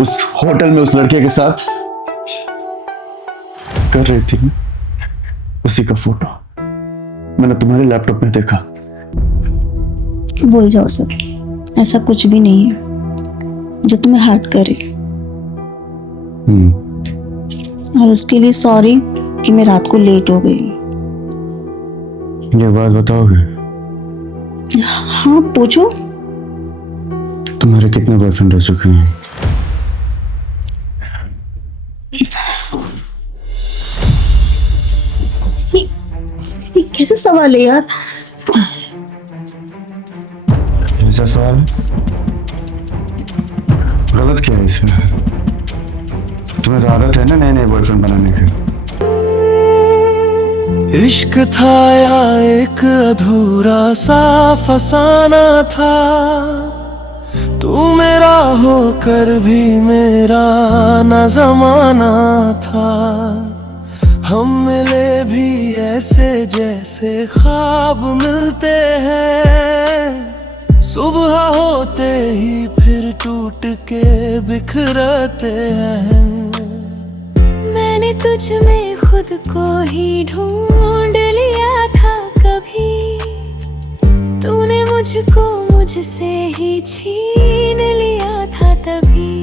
उस होटल में उस लड़के के साथ कर रही थी मैं, उसी का फोटो मैंने तुम्हारे लैपटॉप में देखा। भूल जाओ सब, ऐसा कुछ भी नहीं है जो तुम्हें हर्ट करे। और उसके लिए सॉरी कि मैं रात को लेट हो गई। ये बात बताओगे? हाँ पूछो। तुम्हारे कितने बॉयफ्रेंड रह चुके हैं? ये कैसे सवाल है यार? ऐसा सवाल गलत क्या है इसमें? तुम्हें तो आदत है ना नए नए बॉयफ्रेंड बनाने की। इश्क था या एक अधूरा सा फसाना था, तू मेरा होकर भी मेरा न जमाना था। हम मिले भी ऐसे जैसे ख्वाब मिलते हैं, सुबह होते ही फिर टूट के बिखरते हैं। मैंने तुझ में खुद को ही ढूंढ लिया था कभी, तूने मुझको मुझसे ही छीन लिया था तभी।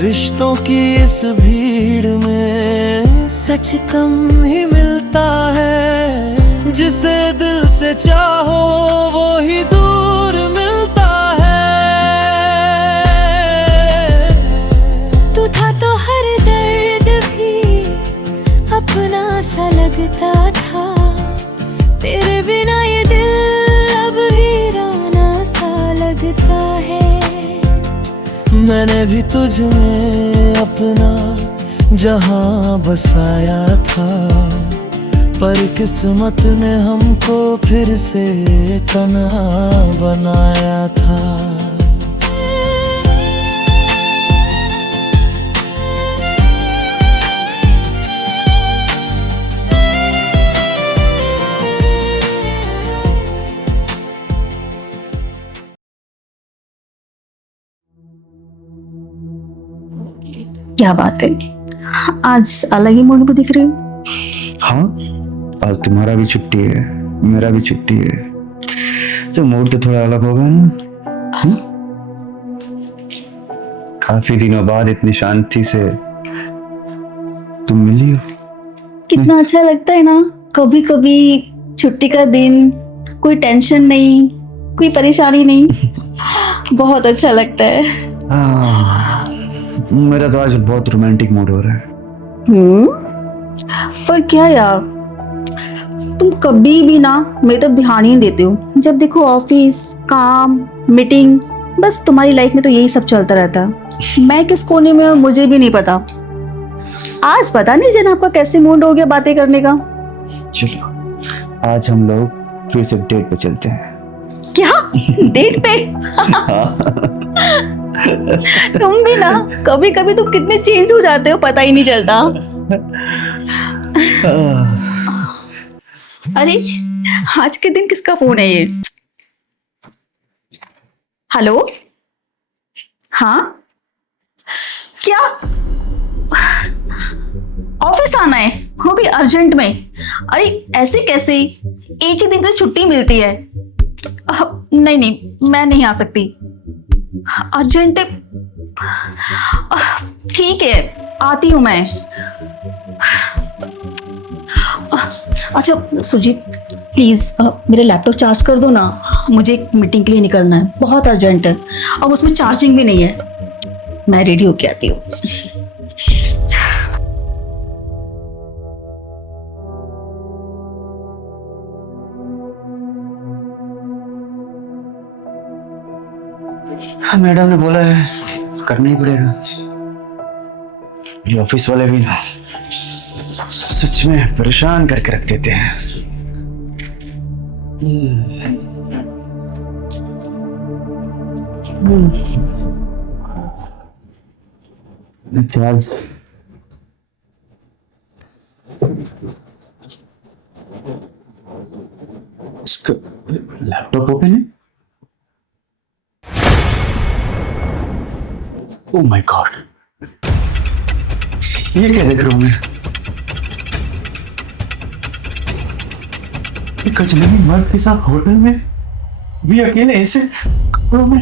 रिश्तों की इस भीड़ में सच कम ही मिलता है, जिसे दिल से चाहो वो ही दूर मिलता है। तू था तो हर दर्द भी अपना सा लगता था, तेरे बिना ये दिल अब वीराना सा लगता है। मैंने भी तुझ में अपना जहां बसाया था, पर किस्मत ने हमको फिर से तन्हा बनाया था। क्या बात है, आज अलग ही मूड में दिख रही हो। हाँ, आज तुम्हारा भी छुट्टी है, मेरा भी छुट्टी है, तो मूड तो थोड़ा अलग होगा ना। काफी दिनों बाद इतनी शांति से तुम मिली हो। कितना अच्छा लगता है ना, कभी कभी छुट्टी का दिन, कोई टेंशन नहीं, कोई परेशानी नहीं। बहुत अच्छा लगता है। मेरा तो आज बहुत रोमांटिक मूड हो रहा है। पर क्या यार, तुम कभी भी ना मेरी तरफ ध्यान ही नहीं देते हो। जब देखो ऑफिस, काम, मीटिंग, बस तुम्हारी लाइफ में तो यही सब चलता रहता है। मैं किस कोने में हूँ मुझे भी नहीं पता। आज पता नहीं जन आपका कैसे मूड हो गया बातें करने का। चलो आज हम लोग फिर से डेट पे चलते हैं। क्या डेट पे? तुम भी ना कभी कभी तुम कितने चेंज हो जाते हो पता ही नहीं चलता। अरे आज के दिन किसका फोन है ये? हेलो, हाँ क्या ऑफिस आना है, वो भी अर्जेंट में? अरे ऐसे कैसे, एक ही दिन की छुट्टी मिलती है। नहीं नहीं मैं नहीं आ सकती, अर्जेंट है। ठीक है आती हूं मैं। अच्छा सुजीत प्लीज मेरा लैपटॉप चार्ज कर दो ना, मुझे एक मीटिंग के लिए निकलना है, बहुत अर्जेंट है, अब उसमें चार्जिंग भी नहीं है। मैं रेडी होके आती हूँ। हाँ, मैडम ने बोला है करना ही पड़ेगा। ये ऑफिस वाले भी ना सच में परेशान करके रख देते हैं। चार्ज इसका लैपटॉप ओपन है। ओह माय गॉड, ये क्या देख रहा हूं मैं? एक अजनबी मर्द के साथ होटल में, भी अकेले ऐसे कपड़ों में।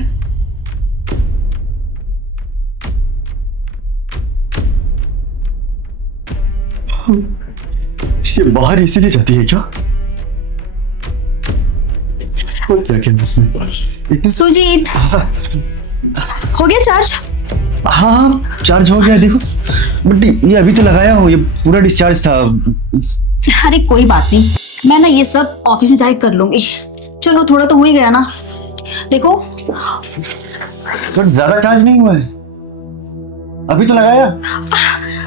ये बाहर इसीलिए जाती है क्या? और क्या किया उसने? सुजीत, हो गया चार्ज? हाँ चार्ज हो गया। देखो बट ये अभी तो लगाया हो, ये पूरा डिस्चार्ज था। अरे कोई बात नहीं, मैं ना ये सब ऑफिस में जाके कर लूंगी। चलो थोड़ा तो हो ही गया ना। देखो बट ज्यादा चार्ज नहीं हुआ है, अभी तो लगाया।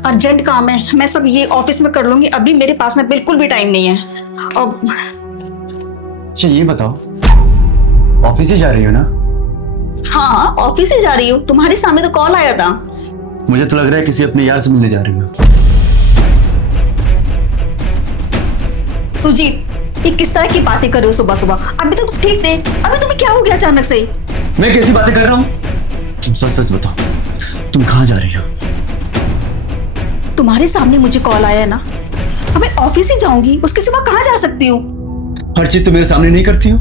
अर्जेंट काम है, मैं सब ये ऑफिस में कर लूंगी। अभी मेरे पास में बिल्कुल भी टाइम नहीं है। अब अच्छा ये बताओ, ऑफिस ही जा रही हो ना? हाँ ऑफिस ही जा रही हूँ, तुम्हारे सामने तो कॉल आया था। मुझे तो लग रहा है किसी अपने यार से मिलने जा रही हो। सुजीत, ये किस तरह की बातें कर रहे हो सुबह सुबह? अभी तो तुम ठीक थे, अभी तुम्हें क्या हो गया अचानक से? मैं कैसी बातें कर रहा हूँ? तुम सच सच बताओ, तुम कहाँ जा रही हो? तुम्हारे सामने मुझे कॉल आया है ना, अब मैं ऑफिस ही जाऊंगी, उसके सिवा कहाँ जा सकती हूँ? हर चीज तो मेरे सामने नहीं करती हो।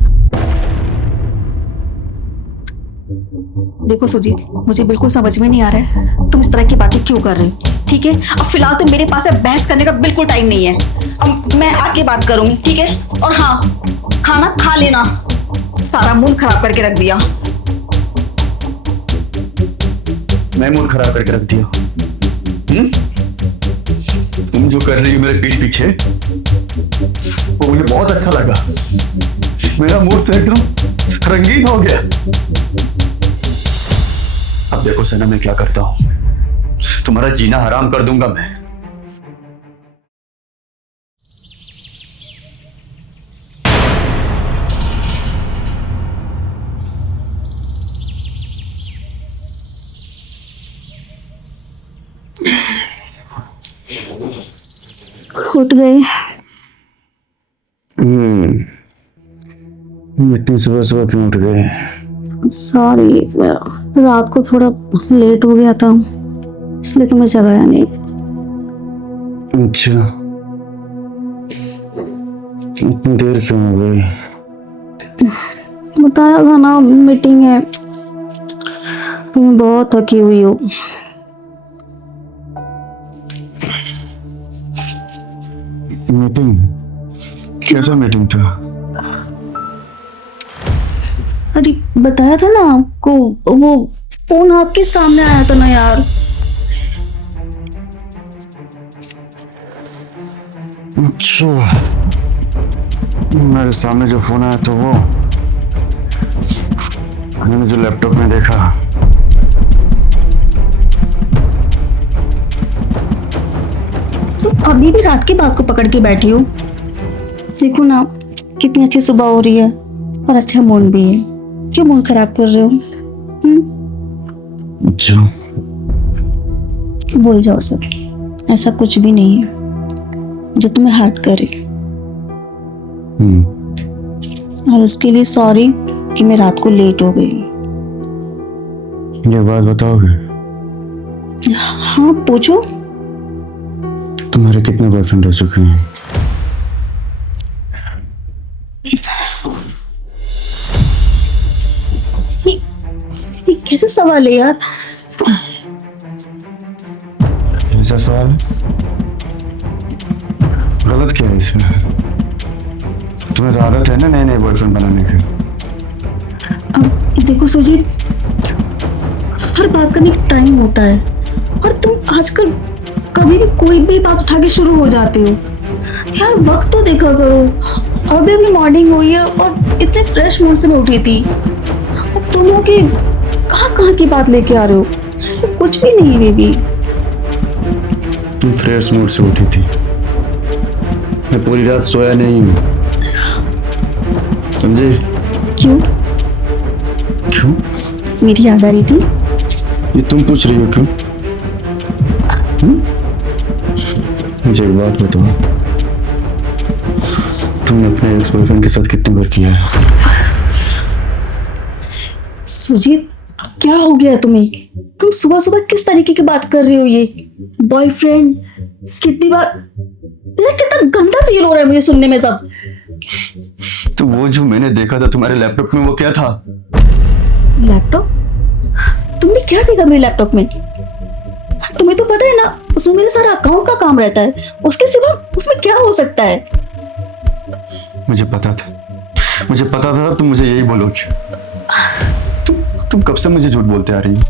देखो सुजीत, मुझे बिल्कुल समझ में नहीं आ रहा है तुम इस तरह की बातें क्यों कर रहे हो। ठीक है, अब फिलहाल तो मेरे पास में बहस करने का बिल्कुल टाइम नहीं है। अब मैं आके बात करूंगी, ठीक है? और हाँ, खाना खा लेना। सारा मूड खराब करके रख दिया। मैं मूड खराब करके रख दिया? तुम जो कर रही हो मेरे पीठ पीछे, वो मुझे बहुत अच्छा लगा। मेरा मूड तो एकदम रंगीन हो गया। अब देखो सना, मैं क्या करता हूं, तुम्हारा जीना हराम कर दूंगा मैं। उठ गए? इतनी सुबह सुबह क्यों उठ गए? सॉरी, रात को थोड़ा लेट हो गया था, इसलिए तुम्हें जगाया नहीं। अच्छा, इतनी देर क्यों हो गई? बताया था ना, मीटिंग है। तुम बहुत थकी हुई हो। मीटिंग? कैसा मीटिंग था? अरे बताया था ना आपको, वो फोन आपके सामने आया था ना यार। अच्छा, मेरे सामने जो फोन आया था वो मैंने जो लैपटॉप में देखा। तुम अभी भी रात की बात को पकड़ के बैठी हो। देखो ना कितनी अच्छी सुबह हो रही है और अच्छा मूड भी है, क्यों मूड खराब कर रहे हो? अच्छा, भूल जाओ सब, ऐसा कुछ भी नहीं है जो तुम्हें हर्ट करे। और उसके लिए सॉरी कि मैं रात को लेट हो गई। ये बात बताओगे? हाँ पूछो। तुम्हारे कितने बॉयफ्रेंड हो चुके हैं? ये कैसे सवाल है यार? ऐसा सवाल गलत क्या है इसमें? तुम्हें तो आदत है ना नए नए बॉयफ्रेंड बनाने की। अब देखो सुजीत, हर बात का एक टाइम होता है, और तुम आजकल कभी भी कोई भी बात उठा के शुरू हो जाते हो। यार वक्त तो देखा करो, अभी भी मॉर्निंग हुई है और इतने फ्रेश मूड से मैं उठी थी। अब तुम लोग की कहाँ की बात लेके आ रहे हो? ऐसा कुछ भी नहीं है बेबी। तुम फ्रेश मूड से उठी थी, मैं पूरी रात सोया नहीं हूँ, समझे? क्यों? क्यों? मेरी याद आ रही थी। ये तुम पूछ रही हो क्यों? मुझे एक बात बताओ, तुमने अपने एक्स बॉयफ्रेंड के साथ कितनी बार किया है? सुजीत क्या हो गया तुम्हें? तुम सुबह सुबह किस तरीके की बात कर रही हो? ये बॉयफ्रेंड, कितनी बार, ये कितना गंदा फील हो रहा है मुझे सुनने में सब। तो वो जो मैंने देखा था तुम्हारे लैपटॉप में, वो क्या था? लैपटॉप? तुमने क्या देखा मेरे लैपटॉप में? तुम्हें तो पता है ना, उसमें मेरे सारा अकाउंट का काम रहता है, उसके सिवा उसमें क्या हो सकता है? मुझे पता था तुम मुझे यही बोलोगे। तुम कब से मुझे झूठ बोलते आ रही हो?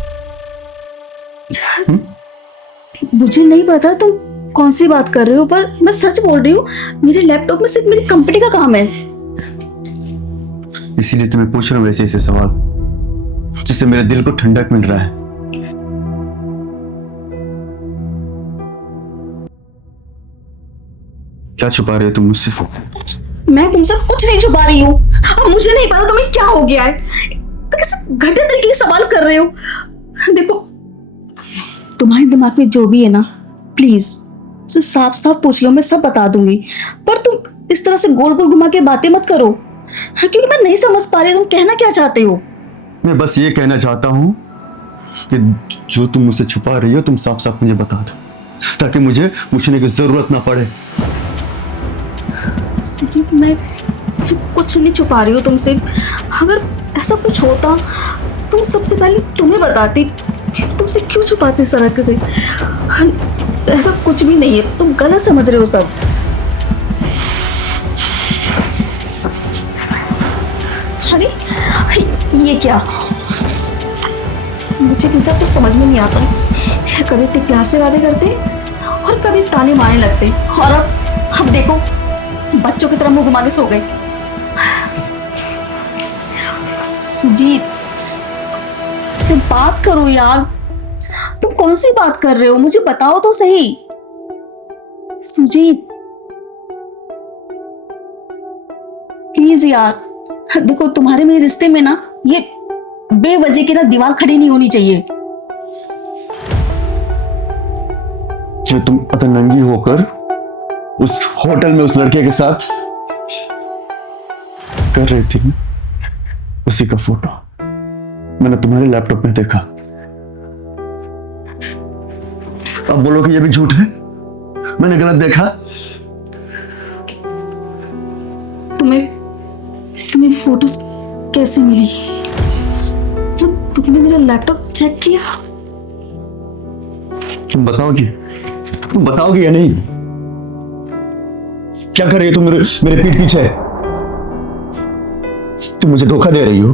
मुझे नहीं पता तुम कौन सी बात कर रहे हो, पर मैं सच बोल रही हूँ। मेरे लैपटॉप में सिर्फ मेरी कंपनी का काम है। इसीलिए तुम्हें पूछ रहा हूँ वैसे ऐसे सवाल, जिससे मेरे दिल को ठंडक मिल रहा है। क्या छुपा रहे हो तुम मुझसे? मैं तुमसे कुछ नहीं छुपा रही हूँ। अब मुझे नहीं पता तुम्हें क्या हो गया है, तो कैसे घटिया तरीके के सवाल कर रहे हो। देखो, तुम्हारे दिमाग में जो भी है ना, प्लीज उसे साफ साफ पूछ लो, मैं सब बता दूंगी। पर तुम इस तरह से गोल गोल घुमा के बातें मत करो, क्योंकि मैं नहीं समझ पा रही तुम कहना क्या चाहते हो। मैं बस ये कहना चाहता हूँ कि जो तुम मुझसे छुपा रही हो, तुम साफ साफ मुझे बता दो, ताकि मुझे पूछने की जरूरत ना पड़े। सुजीत, मैं कुछ नहीं छुपा रही हूँ तुमसे। अगर ऐसा कुछ होता तो सबसे पहले तुम्हें बताती, तुमसे क्यों छुपाती इस तरह से। ऐसा कुछ भी नहीं है, तुम गलत समझ रहे हो सब। अरे ये क्या? मुझे इनका कुछ समझ में नहीं आता है। कभी इतने प्यार से वादे करते और कभी ताने मारने लगते, और अब देखो बच्चों की तरह मुंह घुमा के सो गए। सुजीत, से बात करो यार। तुम कौन सी बात कर रहे हो, मुझे बताओ तो सही। सुजीत प्लीज यार, देखो तुम्हारे मेरे रिश्ते में ना ये बेवजह की ना दीवार खड़ी नहीं होनी चाहिए। जो तुम अतनंगी होकर उस होटल में उस लड़के के साथ कर रही थी ना, उसी का फोटो मैंने तुम्हारे लैपटॉप में देखा। अब बोलो कि ये भी झूठ है, मैंने गलत देखा। तुम्हें फोटोज कैसे मिली? तुमने मेरा लैपटॉप चेक किया? तुम बताओगी या नहीं? क्या कर रही हो तुम मेरे पीठ पीछे? तुम मुझे धोखा दे रही हो।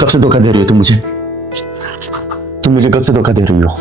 कब से धोखा दे रही हो तुम मुझे? कब से धोखा दे रही हो?